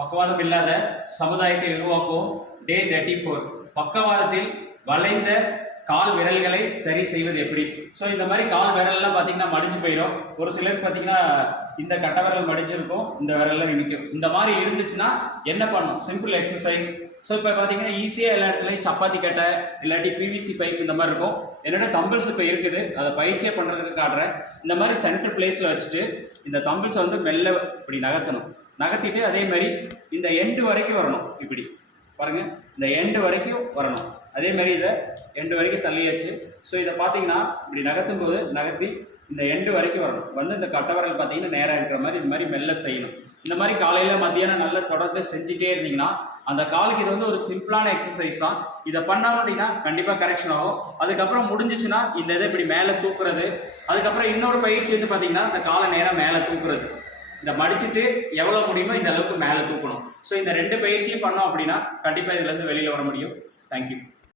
பக்கவாதம் இல்லாத சமுதாயத்தை உருவாக்குவோம். டே தேர்ட்டி ஃபோர் பக்கவாதத்தில் வளைந்த கால் விரல்களை சரி செய்வது எப்படி? ஸோ இந்த மாதிரி கால் விரல்லாம் பார்த்தீங்கன்னா மடிஞ்சு போயிடும். ஒரு சிலருக்கு பார்த்தீங்கன்னா இந்த கட்ட விரல் மடிச்சிருக்கும் இந்த விரலில் நிற்கும் இந்த மாதிரி இருந்துச்சுன்னா என்ன பண்ணும்? சிம்பிள் எக்ஸசைஸ் ஸோ இப்போ பார்த்தீங்கன்னா ஈஸியாக எல்லா இடத்துலையும் சப்பாத்தி கட்டை இல்லாட்டி பிவிசி பைப் இந்த மாதிரி இருக்கும். என்னோட தம்பிள்ஸ் இப்போ இருக்குது. அதை பயிற்சியாக பண்ணுறதுக்கு காட்டுறேன். இந்த மாதிரி சென்டர் பிளேஸில் வச்சுட்டு இந்த தம்பிள்ஸை வந்து மெல்ல இப்படி நகர்த்தணும். நகர்த்திட்டு அதே மாதிரி இந்த எண்டு வரைக்கும் வரணும். இப்படி. பாருங்க. இந்த எண்டு வரைக்கும் வரணும். அதே மாதிரி இதை எண்டு வரைக்கும் தள்ளியாச்சு. ஸோ இதை பார்த்தீங்கன்னா இப்படி நகர்த்தும் போது நகர்த்தி இந்த எண்டு வரைக்கும் வரணும். வந்து இந்த கட்டவரல் பார்த்தீங்கன்னா நேராக இருக்கிற மாதிரி இது மாதிரி மெல்ல செய்யணும். இந்த மாதிரி காலையில் மத்தியானம் நல்லா தொடர்ந்து செஞ்சுட்டே இருந்தீங்கன்னா அந்த காலுக்கு இது வந்து ஒரு சிம்பிளான எக்ஸசைஸ் தான். இதை பண்ணோம் அப்படின்னா கண்டிப்பாக கரெக்ஷன் ஆகும். அதுக்கப்புறம் முடிஞ்சிச்சுன்னா இந்த இதை இப்படி மேலே தூக்குறது. அதுக்கப்புறம் இன்னொரு பயிற்சி வந்து பார்த்தீங்கன்னா இந்த காலை நேராக மேலே தூக்குறது. இந்த மடிச்சுட்டு எவ்வளோ முடியுமோ இந்த அளவுக்கு மேலே தூக்கணும். ஸோ இந்த ரெண்டு பயிற்சியும் பண்ணோம் அப்படின்னா கண்டிப்பாக இதுலேருந்து வெளியில் வர முடியும். தேங்க்யூ